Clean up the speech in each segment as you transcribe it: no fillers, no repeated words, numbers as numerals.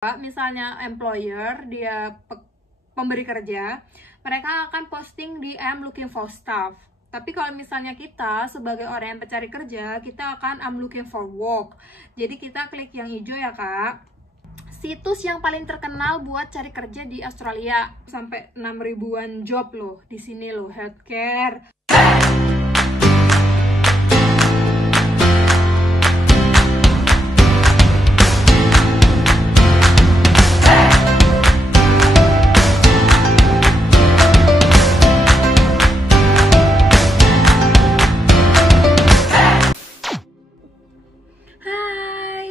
Misalnya employer, dia pemberi kerja, mereka akan posting di I'm looking for staff. Tapi kalau misalnya kita sebagai orang yang pencari kerja, kita akan I'm looking for work. Jadi kita klik yang hijau ya kak. Situs yang paling terkenal buat cari kerja di Australia, sampai 6 ribuan job loh di sini loh, healthcare.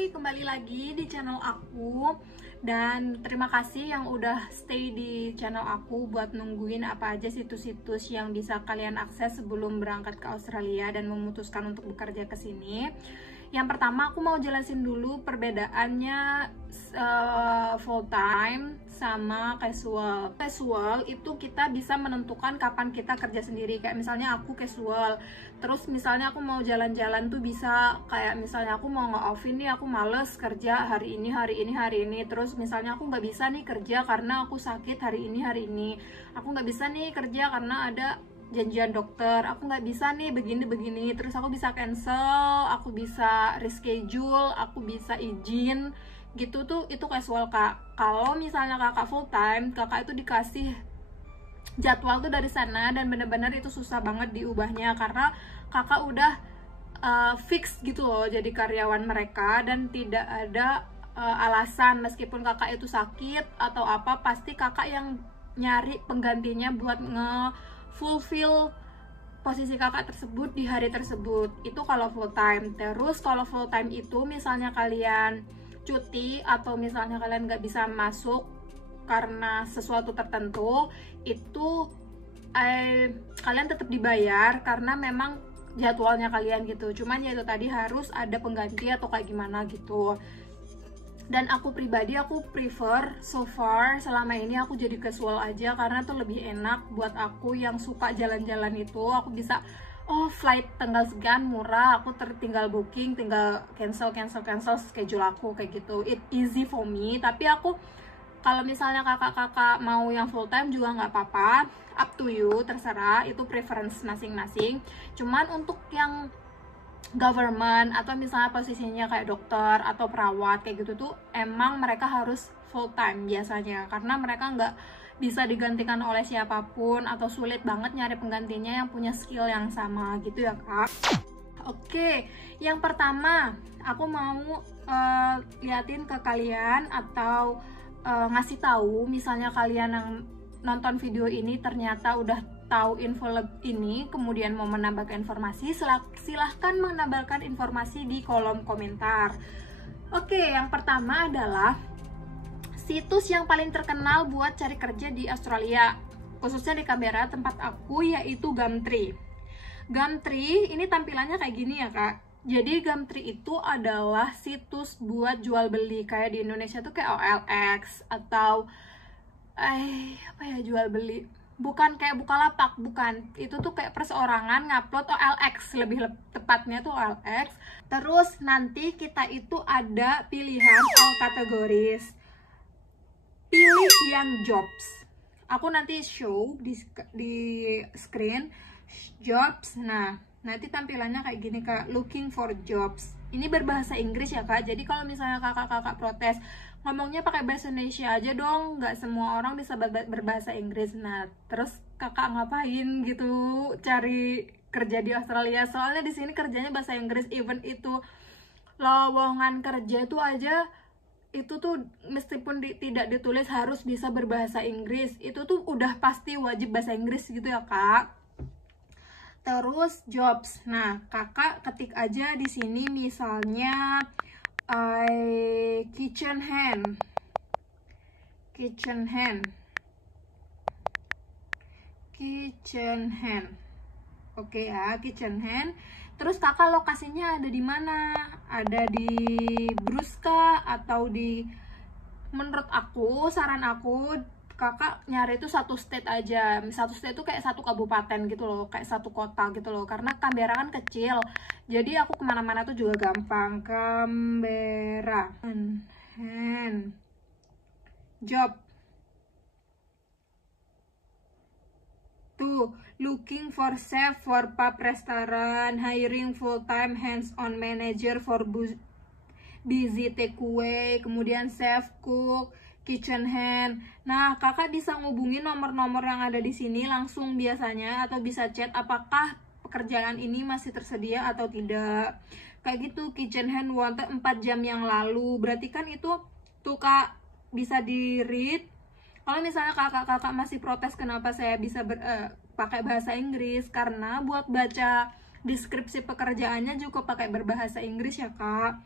Kembali lagi di channel aku, dan terima kasih yang udah stay di channel aku buat nungguin apa aja situs-situs yang bisa kalian akses sebelum berangkat ke Australia dan memutuskan untuk bekerja ke sini. Yang pertama aku mau jelasin dulu perbedaannya full time sama casual. Casual itu kita bisa menentukan kapan kita kerja sendiri. Kayak misalnya aku casual, terus misalnya aku mau jalan-jalan tuh bisa, kayak misalnya aku mau nge-offin nih, aku males kerja hari ini, terus misalnya aku nggak bisa nih kerja karena aku sakit hari ini, aku nggak bisa nih kerja karena ada janjian dokter, aku nggak bisa nih begini, terus aku bisa cancel, aku bisa reschedule, aku bisa izin gitu tuh, itu casual kak. Kalau misalnya kakak full time, kakak itu dikasih jadwal tuh dari sana, dan bener-bener itu susah banget diubahnya karena kakak udah fix gitu loh jadi karyawan mereka, dan tidak ada alasan meskipun kakak itu sakit atau apa, pasti kakak yang nyari penggantinya buat fulfill posisi kakak tersebut di hari tersebut. Itu kalau full time. Terus kalau full time itu misalnya kalian cuti atau misalnya kalian nggak bisa masuk karena sesuatu tertentu, itu kalian tetap dibayar karena memang jadwalnya kalian gitu. Cuman ya itu tadi harus ada pengganti atau kayak gimana gitu. Dan aku pribadi, aku prefer so far selama ini aku jadi casual aja karena tuh lebih enak buat aku yang suka jalan-jalan itu. Aku bisa, oh flight tanggal sekian murah, aku tinggal booking, tinggal cancel schedule aku kayak gitu. It easy for me. Tapi aku, kalau misalnya kakak-kakak mau yang full time juga nggak apa-apa, up to you, terserah, itu preference masing-masing. Cuman untuk yang government atau misalnya posisinya kayak dokter atau perawat kayak gitu tuh, emang mereka harus full time biasanya, karena mereka nggak bisa digantikan oleh siapapun atau sulit banget nyari penggantinya yang punya skill yang sama gitu ya kak. Oke, yang pertama aku mau liatin ke kalian atau ngasih tahu, misalnya kalian yang nonton video ini ternyata udah tahu info ini, kemudian mau menambahkan informasi, silahkan menambahkan informasi di kolom komentar. Oke, yang pertama adalah situs yang paling terkenal buat cari kerja di Australia, khususnya di Canberra tempat aku, yaitu Gumtree. Gumtree ini tampilannya kayak gini ya kak. Jadi Gumtree itu adalah situs buat jual beli, kayak di Indonesia tuh kayak OLX atau apa ya, jual beli, bukan kayak Bukalapak, bukan, itu tuh kayak perseorangan ngupload. OLX lebih tepatnya tuh OLX. Terus nanti kita itu ada pilihan all categories, pilih yang jobs. Aku nanti show di screen jobs. Nah nanti tampilannya kayak gini kak, looking for jobs. Ini berbahasa Inggris ya kak, jadi kalau misalnya kakak-kakak protes ngomongnya pakai bahasa Indonesia aja dong, nggak semua orang bisa berbahasa Inggris. Nah terus kakak ngapain gitu cari kerja di Australia, soalnya di sini kerjanya bahasa Inggris. Even itu lowongan kerja itu aja, itu tuh meskipun tidak ditulis harus bisa berbahasa Inggris, itu tuh udah pasti wajib bahasa Inggris gitu ya kak. Terus jobs, nah kakak ketik aja di sini misalnya kitchen hand. Oke ya, kitchen hand. Terus kakak lokasinya ada di mana? Ada di Bruska atau di, menurut aku, saran aku, kakak nyari itu satu state aja. Satu state itu kayak satu kabupaten gitu loh, kayak satu kota gitu loh, karena Canberra kan kecil, jadi aku kemana-mana tuh juga gampang. Canberra hand. job. Tuh, looking for chef for pub restaurant, hiring full-time hands-on manager for busy takeaway, kemudian chef, cook, kitchen hand. Nah, kakak bisa ngubungin nomor-nomor yang ada di sini langsung biasanya, atau bisa chat apakah pekerjaan ini masih tersedia atau tidak. Kayak gitu, kitchen hand wanted 4 jam yang lalu. Berarti kan itu tuh kak bisa di read. Kalau misalnya kakak-kakak masih protes kenapa saya bisa pakai bahasa Inggris, karena buat baca deskripsi pekerjaannya juga pakai berbahasa Inggris ya kak.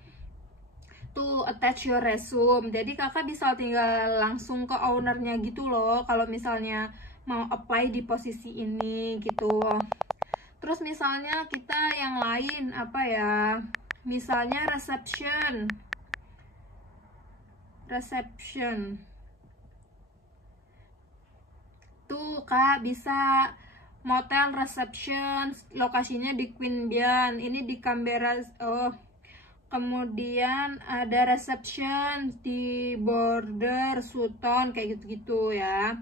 Tuh, attach your resume. Jadi kakak bisa tinggal langsung ke ownernya gitu loh, kalau misalnya mau apply di posisi ini gitu. Terus misalnya kita yang lain apa ya, misalnya reception. Tuh kak bisa motel reception, lokasinya di Queen Bian, ini di Canberra. Kemudian ada reception di Border Sutton, kayak gitu-gitu ya.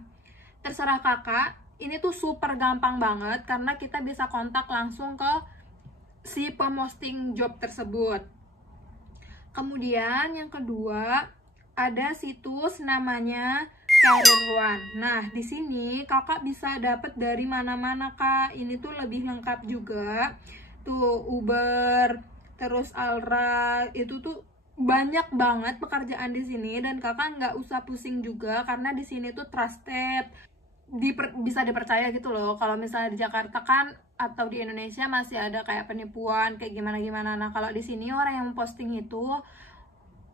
Terserah kakak, ini tuh super gampang banget karena kita bisa kontak langsung ke si pemosting job tersebut. Kemudian yang kedua ada situs namanya Career One. Nah, di sini kakak bisa dapat dari mana-mana kak. Ini tuh lebih lengkap juga. Tuh Uber, terus Alra, itu tuh banyak banget pekerjaan di sini dan kakak nggak usah pusing juga karena di sini tuh trusted, bisa dipercaya gitu loh. Kalau misalnya di Jakarta kan atau di Indonesia masih ada kayak penipuan kayak gimana-gimana. Nah, kalau di sini orang yang posting itu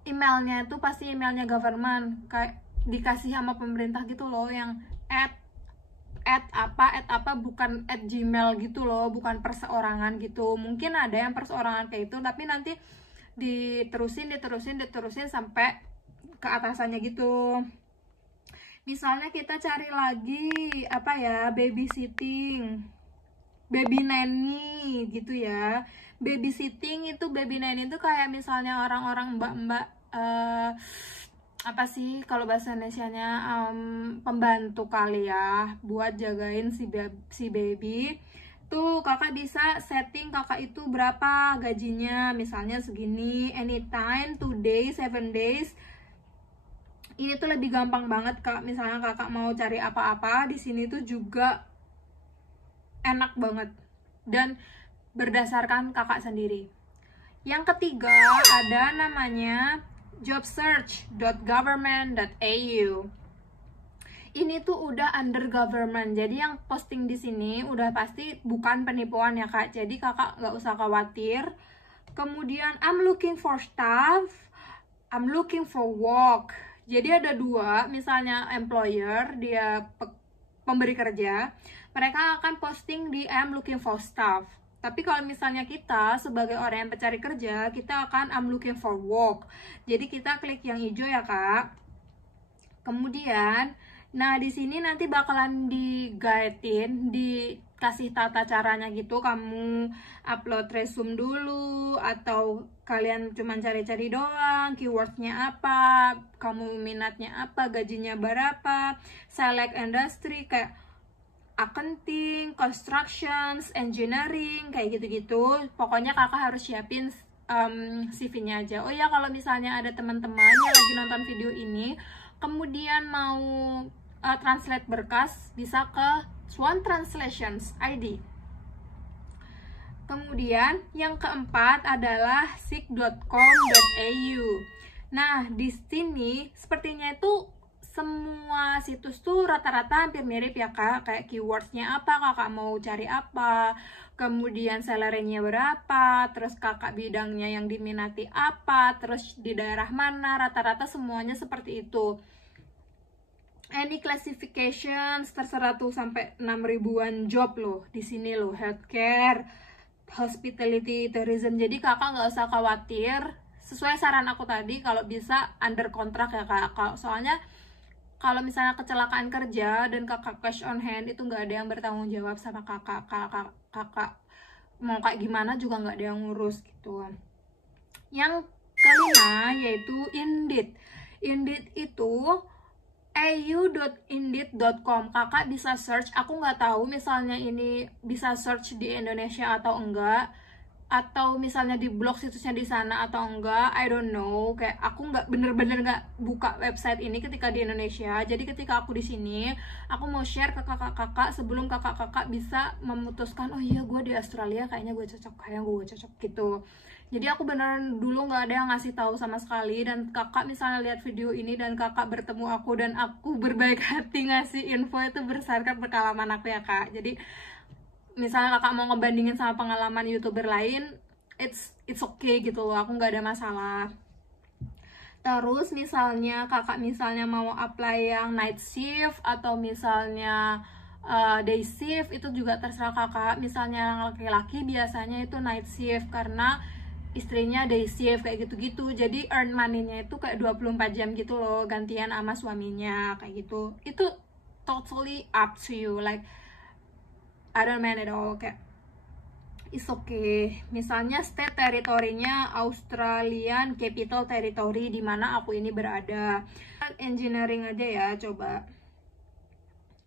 emailnya itu pasti emailnya government, kayak dikasih sama pemerintah gitu loh, yang at apa bukan at Gmail gitu loh, bukan perseorangan gitu. Mungkin ada yang perseorangan kayak itu, tapi nanti diterusin sampai ke atasannya gitu. Misalnya kita cari lagi apa ya, babysitting, baby nanny gitu ya. Babysitting itu, baby nanny itu kayak misalnya orang-orang mbak-mbak apa sih kalau bahasa Indonesianya, pembantu kali ya, buat jagain si baby. Tuh kakak bisa setting kakak itu berapa gajinya, misalnya segini, anytime, 2 days, 7 days. Ini tuh lebih gampang banget kak. Misalnya kakak mau cari apa-apa di sini tuh juga enak banget dan berdasarkan kakak sendiri. Yang ketiga ada namanya jobsearch.government.au. Ini tuh udah under government, jadi yang posting di sini udah pasti bukan penipuan ya kak, jadi kakak nggak usah khawatir. Kemudian I'm looking for staff, I'm looking for work. Jadi ada dua, misalnya employer, dia pemberi kerja, mereka akan posting di I'm looking for staff. Tapi kalau misalnya kita sebagai orang yang pencari kerja, kita akan I'm looking for work. Jadi kita klik yang hijau ya kak. Kemudian, nah di sini nanti bakalan di-guide-in, dikasih tata caranya gitu. Kamu upload resume dulu, atau kalian cuma cari-cari doang, keywordnya apa, kamu minatnya apa, gajinya berapa, select industry kayak accounting, constructions, engineering, kayak gitu-gitu. Pokoknya kakak harus siapin CV-nya aja. Oh ya, kalau misalnya ada teman-teman yang lagi nonton video ini kemudian mau translate berkas, bisa ke Swan Translations ID. Kemudian yang keempat adalah seek.com.au. Nah, di sini sepertinya itu semua situs tuh rata-rata hampir mirip ya kak. Kayak keywordsnya apa, kakak mau cari apa, kemudian salary-nya berapa, terus kakak bidangnya yang diminati apa, terus di daerah mana, rata-rata semuanya seperti itu. Any classifications terserah tuh, sampai 6 ribuan job loh di sini loh, healthcare, hospitality, tourism. Jadi kakak nggak usah khawatir. Sesuai saran aku tadi, kalau bisa under kontrak ya kak. Soalnya kalau misalnya kecelakaan kerja dan kakak cash on hand, itu nggak ada yang bertanggung jawab sama kakak. Kakak mau kayak gimana juga nggak ada yang ngurus gitu. Yang kelima yaitu Indeed. Indeed itu au.indeed.com. Kakak bisa search, aku nggak tahu misalnya ini bisa search di Indonesia atau enggak, atau misalnya di blog situsnya di sana atau enggak, I don't know. Kayak aku nggak bener-bener nggak buka website ini ketika di Indonesia. Jadi ketika aku di sini, aku mau share ke kakak-kakak sebelum kakak-kakak bisa memutuskan, oh iya gue di Australia kayaknya gue cocok gitu. Jadi aku beneran dulu nggak ada yang ngasih tahu sama sekali, dan kakak misalnya lihat video ini dan kakak bertemu aku dan aku berbaik hati ngasih info itu berdasarkan pengalaman aku ya kak. Jadi misalnya kakak mau ngebandingin sama pengalaman youtuber lain, it's okay gitu loh, aku nggak ada masalah. Terus misalnya kakak misalnya mau apply yang night shift atau misalnya day shift, itu juga terserah kakak. Misalnya yang laki-laki biasanya itu night shift karena istrinya day shift kayak gitu-gitu, jadi earn money-nya itu kayak 24 jam gitu loh, gantian sama suaminya kayak gitu. Itu totally up to you, like I don't mind at all, kayak it's okay. Misalnya state teritorinya Australian Capital Territory, di mana aku ini berada. Engineering aja ya, coba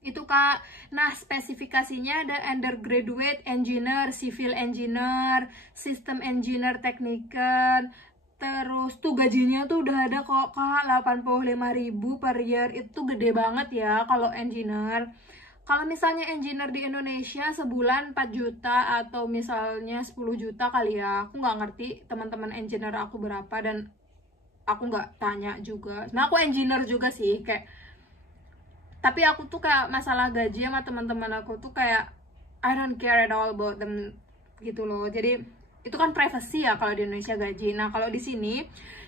itu kak. Nah spesifikasinya ada undergraduate engineer, civil engineer, system engineer technical. Terus tuh gajinya tuh udah ada kok kak, 85.000 per year. Itu gede banget ya kalau engineer. Kalau misalnya engineer di Indonesia sebulan 4 juta atau misalnya 10 juta kali ya. Aku nggak ngerti teman-teman engineer aku berapa dan aku nggak tanya juga. Nah aku engineer juga sih, kayak tapi aku tuh kayak masalah gaji sama teman-teman aku tuh kayak I don't care at all about them gitu loh. Jadi itu kan privacy ya kalau di Indonesia gaji. Nah kalau di sini,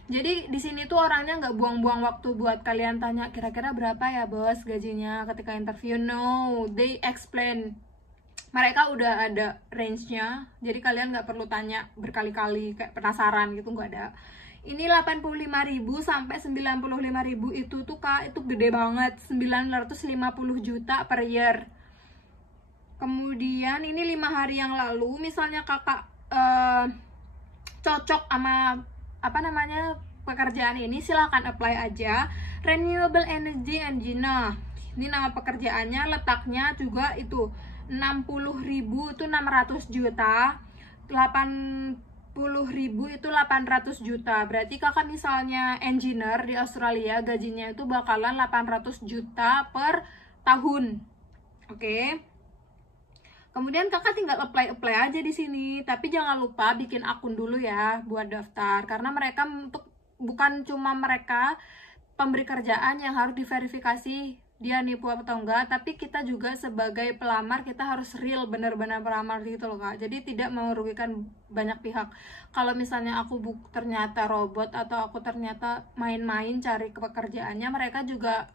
jadi di sini tuh orangnya nggak buang-buang waktu buat kalian tanya kira-kira berapa ya bos gajinya ketika interview. No, they explain. Mereka udah ada range-nya, jadi kalian nggak perlu tanya berkali-kali kayak penasaran gitu, nggak ada. Ini 85.000 sampai 95.000 itu tuh kak, itu gede banget, 950 juta per year. Kemudian ini 5 hari yang lalu, misalnya kakak cocok sama apa namanya pekerjaan ini, silahkan apply aja. Renewable Energy Engineer, ini nama pekerjaannya, letaknya juga itu 60.000 itu 600 juta, 80.000 itu 800 juta. Berarti kakak misalnya engineer di Australia, gajinya itu bakalan 800 juta per tahun. Oke. Kemudian kakak tinggal apply aja di sini. Tapi jangan lupa bikin akun dulu ya buat daftar, karena mereka bukan cuma mereka pemberi kerjaan yang harus diverifikasi dia nipu atau enggak, tapi kita juga sebagai pelamar kita harus real, benar-benar pelamar gitu loh kak. Jadi tidak merugikan banyak pihak. Kalau misalnya aku ternyata robot atau aku ternyata main-main cari pekerjaannya, mereka juga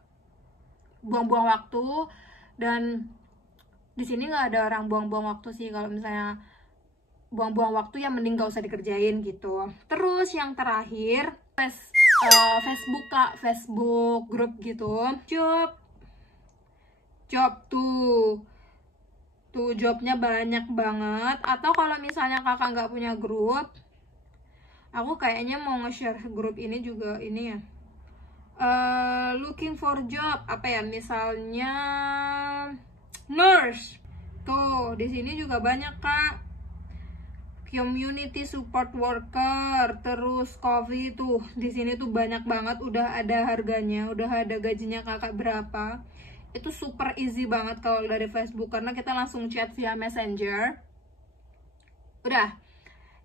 buang-buang waktu. Dan di sini nggak ada orang buang-buang waktu sih. Kalau misalnya buang-buang waktu ya mending gak usah dikerjain gitu. Terus yang terakhir Facebook kak, Facebook grup gitu, job tuh jobnya banyak banget. Atau kalau misalnya kakak nggak punya grup, aku kayaknya mau nge-share grup ini juga, ini ya, looking for job apa ya, misalnya nurse tuh, di sini juga banyak kak. Community support worker, terus coffee tuh di sini tuh banyak banget, udah ada harganya, udah ada gajinya kakak berapa. Itu super easy banget kalau dari Facebook, karena kita langsung chat via Messenger. Udah,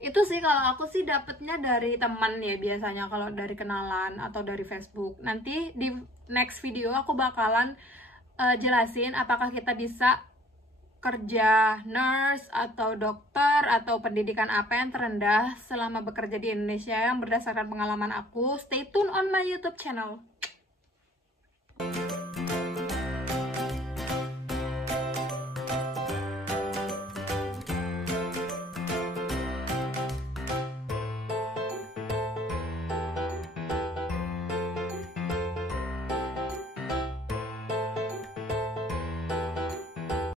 itu sih kalau aku sih dapetnya dari teman ya biasanya, kalau dari kenalan atau dari Facebook. Nanti di next video aku bakalan jelasin apakah kita bisa kerja nurse atau dokter atau pendidikan apa yang terendah selama bekerja di Indonesia yang berdasarkan pengalaman aku. Stay tune on my YouTube channel.